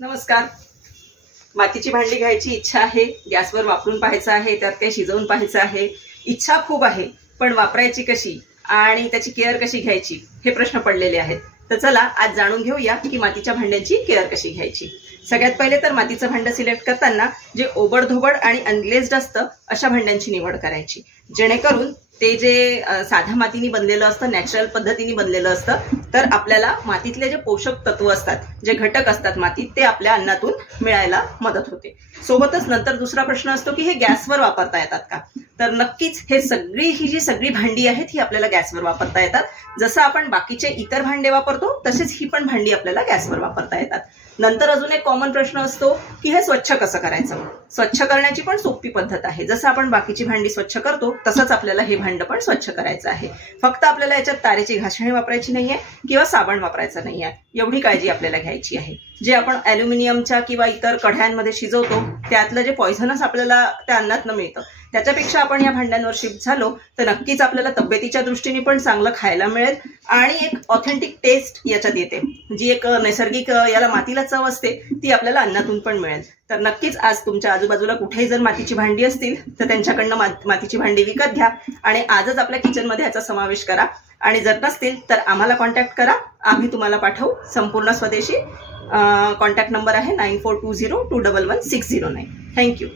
नमस्कार. मातीची भांडी घ्यायची इच्छा आहे, गॅसवर वापरून पाहायचं आहे, त्यात काही शिजवून पाहायचं आहे. इच्छा खूप आहे, पण वापरायची कशी आणि त्याची केअर कशी घ्यायची हे प्रश्न पडलेले आहेत. तर चला आज जाणून घेऊया की मातीच्या भांड्यांची केअर कशी घ्यायची. सगळ्यात पहिले तर मातीचं भांडं सिलेक्ट करताना जे ओबडधोबड आणि अनग्लेज्ड असतं अशा भांड्यांची निवड करायची, जेणेकरून ते जे साध्या मातीने बनलेलं असतं, नॅचरल पद्धतीने बनलेलं असतं, तर आपल्याला मातीतले जे पोषक तत्व असतात, जे घटक असतात मातीत, ते आपल्या अन्नातून मिळायला मदत होते. सोबतच नंतर दुसरा प्रश्न असतो की हे गॅसवर वापरता येतात का? तर नक्कीच ही जी सगळी भांडी आहेत ही आपल्याला गॅसवर वापरता येतात. जसं आपण बाकीचे इतर भांडे वापरतो तसेच ही पण भांडी आपल्याला गॅसवर वापरता येतात. नंतर अजून एक कॉमन प्रश्न असतो की हे स्वच्छ कसं करायचं. स्वच्छ करण्याची पण सोपी पद्धत आहे. जसं आपण बाकीची भांडी स्वच्छ करतो तसंच आपल्याला हे भांडं पण स्वच्छ करायचं आहे. फक्त आपल्याला याच्यात तारेची घासणी वापरायची नाहीये किंवा साबण वापरायचं नाहीये, एवढी काळजी आपल्याला घ्यायची आहे. जे आपण ॲल्युमिनियमच्या किंवा इतर कढयांमध्ये शिजवतो त्यातलं जे पॉयझनस आपल्याला त्या अन्नातनं मिळतं, त्याच्यापेक्षा आपण या भांड्यांवर शिफ्ट झालो तर नक्कीच आपल्याला तब्येतीच्या दृष्टीने पण चांगलं खायला मिळेल आणि एक ऑथेंटिक टेस्ट याच्यात येते. जी एक नैसर्गिक याला मातीला चव असते ती आपल्याला अन्नातून पण मिळेल. तर नक्कीच आज तुमच्या आजूबाजूला कुठेही जर मातीची भांडी असतील तर त्यांच्याकडनं मातीची भांडी विकत घ्या आणि आजच आपल्या किचनमध्ये याचा समावेश करा. आणि जर नसतील तर आम्हाला कॉन्टॅक्ट करा, आम्ही तुम्हाला पाठवू. संपूर्ण स्वदेशी. कॉन्टॅक्ट नंबर आहे 9420211609. थँक्यू.